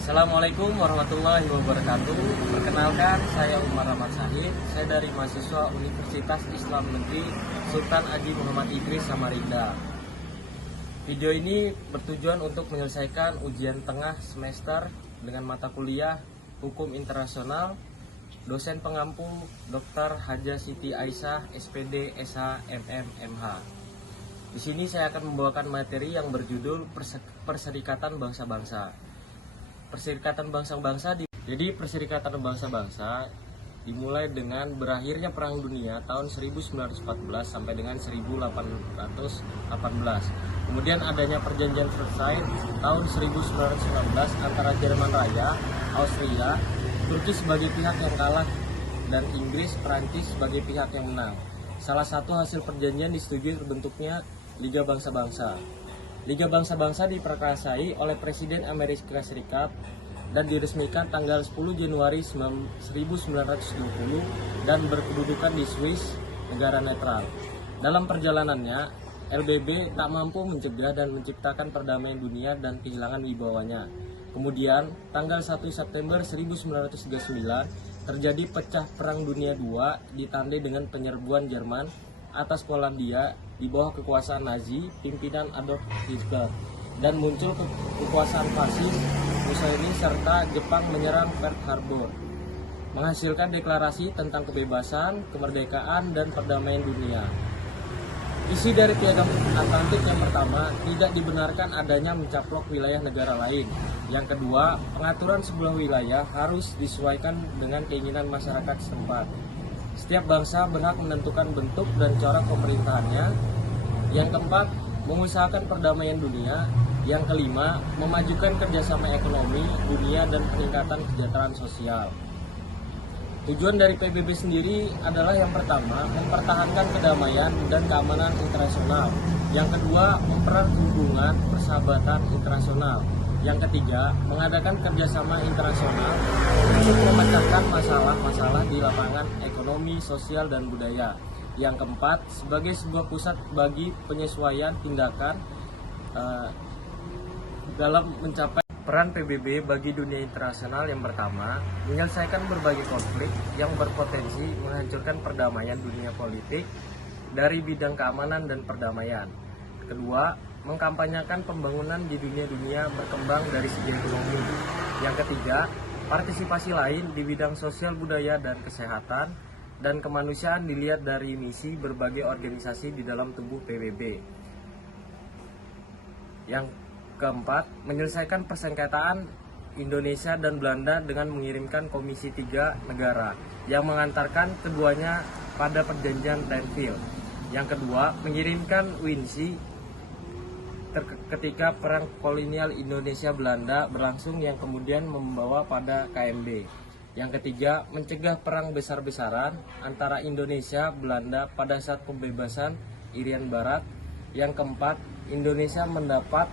Assalamualaikum warahmatullahi wabarakatuh. Perkenalkan, saya Umar Rahmat Syahid. Saya dari mahasiswa Universitas Islam Negeri Sultan Haji Muhammad Idris Samarinda. Video ini bertujuan untuk menyelesaikan ujian tengah semester dengan mata kuliah Hukum Internasional, dosen pengampu Dr. Haja Siti Aisyah, SPD, SH, MM, MH. Di sini saya akan membawakan materi yang berjudul Perserikatan Bangsa-Bangsa. Perserikatan bangsa-bangsa Jadi Perserikatan Bangsa-Bangsa dimulai dengan berakhirnya Perang Dunia tahun 1914 sampai dengan 1818. Kemudian adanya Perjanjian Versailles tahun 1919 antara Jerman Raya, Austria, Turki sebagai pihak yang kalah, dan Inggris, Prancis sebagai pihak yang menang. Salah satu hasil perjanjian disetujui terbentuknya Liga Bangsa-Bangsa. Liga Bangsa-Bangsa diperkasai oleh Presiden Amerika Serikat dan diresmikan tanggal 10 Januari 1920 dan berkedudukan di Swiss, negara netral. Dalam perjalanannya, LBB tak mampu mencegah dan menciptakan perdamaian dunia dan kehilangan wibawanya. Kemudian, tanggal 1 September 1939, terjadi pecah Perang Dunia II ditandai dengan penyerbuan Jerman atas Polandia di bawah kekuasaan Nazi pimpinan Adolf Hitler, dan muncul kekuasaan fasis Mussolini serta Jepang menyerang Pearl Harbor, menghasilkan deklarasi tentang kebebasan, kemerdekaan, dan perdamaian dunia. Isi dari Piagam Atlantik yang pertama, tidak dibenarkan adanya mencaplok wilayah negara lain. Yang kedua, pengaturan sebuah wilayah harus disesuaikan dengan keinginan masyarakat setempat. Setiap bangsa berhak menentukan bentuk dan cara pemerintahannya. Yang keempat, mengusahakan perdamaian dunia. Yang kelima, memajukan kerjasama ekonomi dunia dan peningkatan kesejahteraan sosial. Tujuan dari PBB sendiri adalah yang pertama, mempertahankan kedamaian dan keamanan internasional. Yang kedua, mempererat hubungan persahabatan internasional. Yang ketiga, mengadakan kerjasama internasional untuk memecahkan masalah-masalah di lapangan ekonomi, sosial, dan budaya. Yang keempat, sebagai sebuah pusat bagi penyesuaian tindakan dalam mencapai peran PBB bagi dunia internasional. Yang pertama, menyelesaikan berbagai konflik yang berpotensi menghancurkan perdamaian dunia politik dari bidang keamanan dan perdamaian. Kedua, mengkampanyekan pembangunan di dunia berkembang dari segi ekonomi. Yang ketiga, partisipasi lain di bidang sosial, budaya, dan kesehatan dan kemanusiaan dilihat dari misi berbagai organisasi di dalam tubuh PBB. Yang keempat, menyelesaikan persengketaan Indonesia dan Belanda dengan mengirimkan Komisi 3 negara yang mengantarkan keduanya pada perjanjian Renville. Yang kedua, mengirimkan Windsor ketika perang kolonial Indonesia-Belanda berlangsung yang kemudian membawa pada KMB. Yang ketiga, mencegah perang besar-besaran antara Indonesia-Belanda pada saat pembebasan Irian Barat. Yang keempat, Indonesia mendapat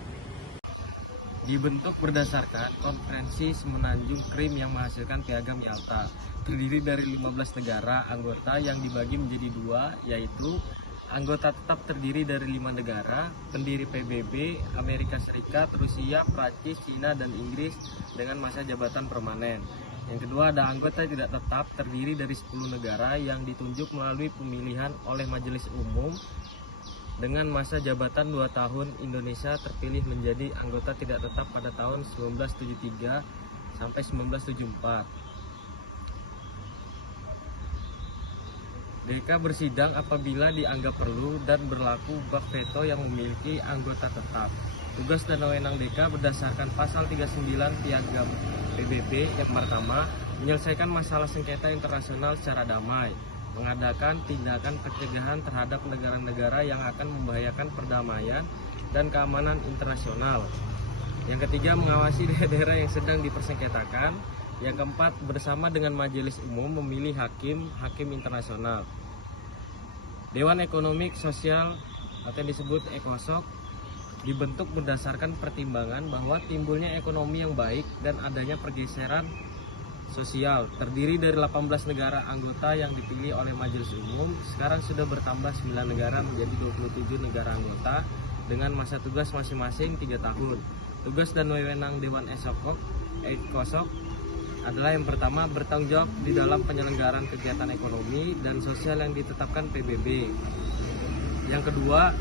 dibentuk berdasarkan Konferensi Semenanjung Krim yang menghasilkan Piagam Yalta, terdiri dari 15 negara anggota yang dibagi menjadi dua, yaitu anggota tetap terdiri dari 5 negara pendiri PBB, Amerika Serikat, Rusia, Prancis, Cina, dan Inggris dengan masa jabatan permanen. Yang kedua, ada anggota tidak tetap terdiri dari 10 negara yang ditunjuk melalui pemilihan oleh Majelis Umum dengan masa jabatan 2 tahun. Indonesia terpilih menjadi anggota tidak tetap pada tahun 1973 sampai 1974. DK bersidang apabila dianggap perlu dan berlaku bak veto yang memiliki anggota tetap. Tugas dan wewenang DK berdasarkan pasal 39 Piagam PBB. Yang pertama, menyelesaikan masalah sengketa internasional secara damai, mengadakan tindakan pencegahan terhadap negara-negara yang akan membahayakan perdamaian dan keamanan internasional. Yang ketiga, mengawasi daerah-daerah yang sedang dipersengketakan. Yang keempat, bersama dengan Majelis Umum memilih hakim internasional. Dewan Ekonomi Sosial atau yang disebut ECOSOC dibentuk berdasarkan pertimbangan bahwa timbulnya ekonomi yang baik dan adanya pergeseran sosial. Terdiri dari 18 negara anggota yang dipilih oleh Majelis Umum. Sekarang sudah bertambah 9 negara menjadi 27 negara anggota dengan masa tugas masing-masing 3 tahun. Tugas dan wewenang Dewan ECOSOC adalah yang pertama, bertanggung jawab di dalam penyelenggaraan kegiatan ekonomi dan sosial yang ditetapkan PBB. Yang kedua,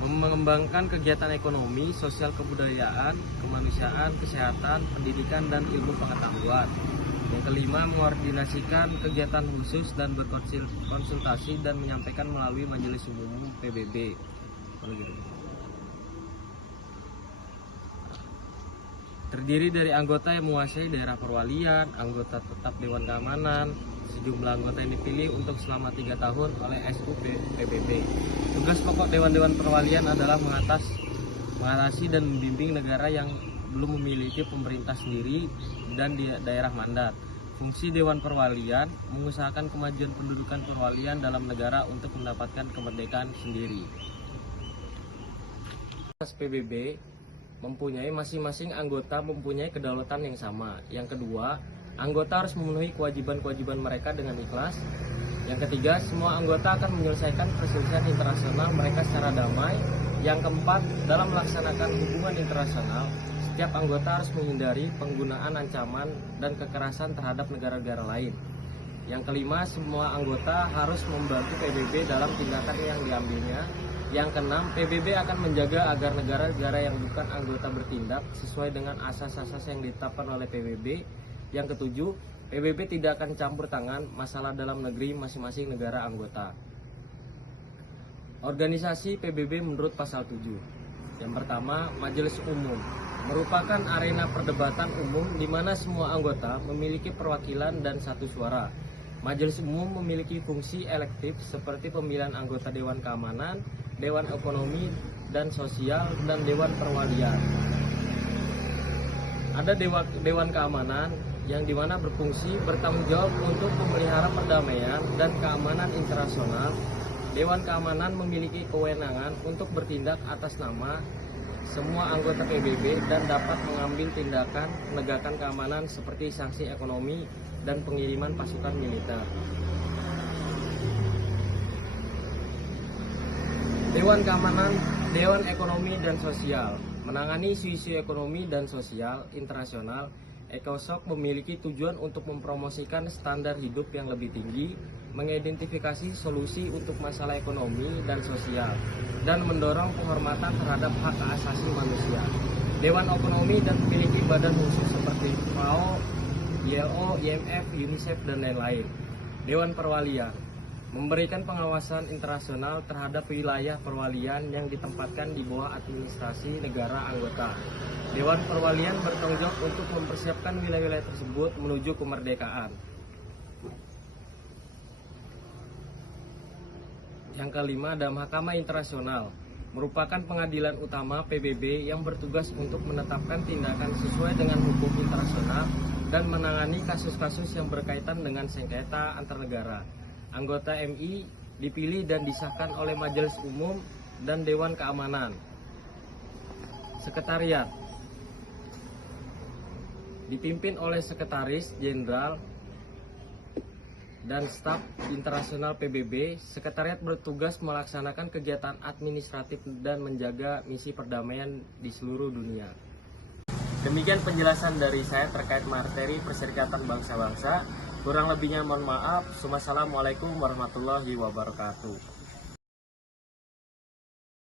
mengembangkan kegiatan ekonomi, sosial, kebudayaan, kemanusiaan, kesehatan, pendidikan, dan ilmu pengetahuan. Yang kelima, mengkoordinasikan kegiatan khusus dan berkonsultasi dan menyampaikan melalui Majelis Umum PBB. Terdiri dari anggota yang menguasai daerah perwalian, anggota tetap Dewan Keamanan, sejumlah anggota yang dipilih untuk selama 3 tahun oleh SUP PBB. Tugas pokok Dewan-Dewan Perwalian adalah mengatasi dan membimbing negara yang belum memiliki pemerintah sendiri dan di daerah mandat. Fungsi Dewan Perwalian mengusahakan kemajuan pendudukan perwalian dalam negara untuk mendapatkan kemerdekaan sendiri. PBB mempunyai masing-masing anggota mempunyai kedaulatan yang sama. Yang kedua, anggota harus memenuhi kewajiban-kewajiban mereka dengan ikhlas. Yang ketiga, semua anggota akan menyelesaikan perselisihan internasional mereka secara damai. Yang keempat, dalam melaksanakan hubungan internasional, setiap anggota harus menghindari penggunaan ancaman dan kekerasan terhadap negara-negara lain. Yang kelima, semua anggota harus membantu PBB dalam tindakan yang diambilnya. Yang keenam, PBB akan menjaga agar negara-negara yang bukan anggota bertindak sesuai dengan asas-asas yang ditetapkan oleh PBB. Yang ketujuh, PBB tidak akan campur tangan masalah dalam negeri masing-masing negara anggota. Organisasi PBB menurut pasal 7. Yang pertama, Majelis Umum merupakan arena perdebatan umum di mana semua anggota memiliki perwakilan dan satu suara. Majelis Umum memiliki fungsi elektif seperti pemilihan anggota Dewan Keamanan, Dewan Ekonomi dan Sosial, dan Dewan Perwalian. Ada Dewan Keamanan yang dimana berfungsi bertanggung jawab untuk memelihara perdamaian dan keamanan internasional. Dewan Keamanan memiliki kewenangan untuk bertindak atas nama semua anggota PBB dan dapat mengambil tindakan menegakkan keamanan seperti sanksi ekonomi dan pengiriman pasukan militer. Dewan Keamanan, Dewan Ekonomi dan Sosial menangani isu-isu ekonomi dan sosial internasional. ECOSOC memiliki tujuan untuk mempromosikan standar hidup yang lebih tinggi, mengidentifikasi solusi untuk masalah ekonomi dan sosial, dan mendorong penghormatan terhadap hak asasi manusia. Dewan Ekonomi dan memiliki badan khusus seperti FAO, ILO, IMF, UNICEF, dan lain-lain. Dewan Perwalian memberikan pengawasan internasional terhadap wilayah perwalian yang ditempatkan di bawah administrasi negara anggota. Dewan Perwalian bertanggung jawab untuk mempersiapkan wilayah-wilayah tersebut menuju kemerdekaan. Yang kelima, ada Mahkamah Internasional, merupakan pengadilan utama PBB yang bertugas untuk menetapkan tindakan sesuai dengan hukum internasional dan menangani kasus-kasus yang berkaitan dengan sengketa antar negara. Anggota MI dipilih dan disahkan oleh Majelis Umum dan Dewan Keamanan. Sekretariat dipimpin oleh Sekretaris Jenderal dan Staf Internasional PBB. Sekretariat bertugas melaksanakan kegiatan administratif dan menjaga misi perdamaian di seluruh dunia. Demikian penjelasan dari saya terkait materi Perserikatan Bangsa-Bangsa. Kurang lebihnya mohon maaf. Wassalamualaikum warahmatullahi wabarakatuh.